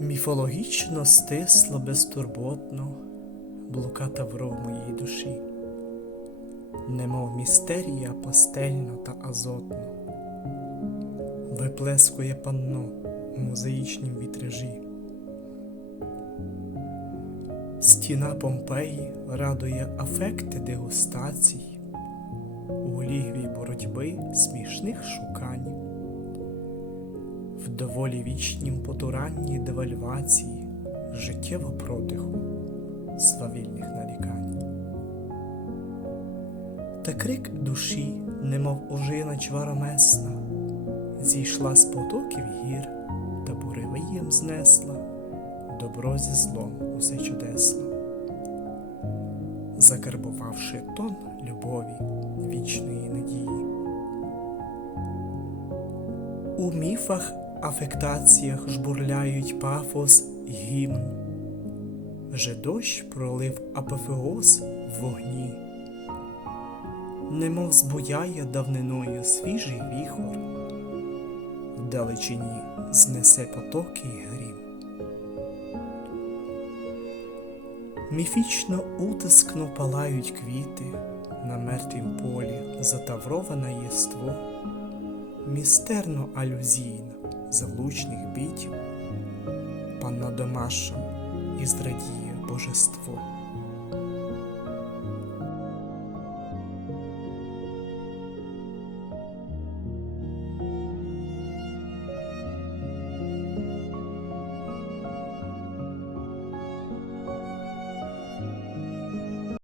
Міфологічно стисло, безтурботно блука Тавро моїй душі, немов містерія пастельна та азотно, виплескує панно у мозаїчнім вітражі. Стіна Помпеї радує афекти дегустацій, у лігві боротьби смішних шукань, доволі вічнім потуранні девальвації життєво протиху свавільних нарікань. Та крик душі, немов ожина чваромесна, зійшла з потоків гір та буревиєм знесла добро зі злом усе чудесно, закарбувавши тон любові вічної надії. У міфах, афектаціях жбурляють пафос гімн, вже дощ пролив апофеоз в вогні, немов збуяє давниною свіжий віхор, вдалечині знесе потоки й грім. Міфічно утискно палають квіти, на мертвім полі затавроване єство, містерно алюзійно завлучних бітів, панна домаша і зрадіє божество.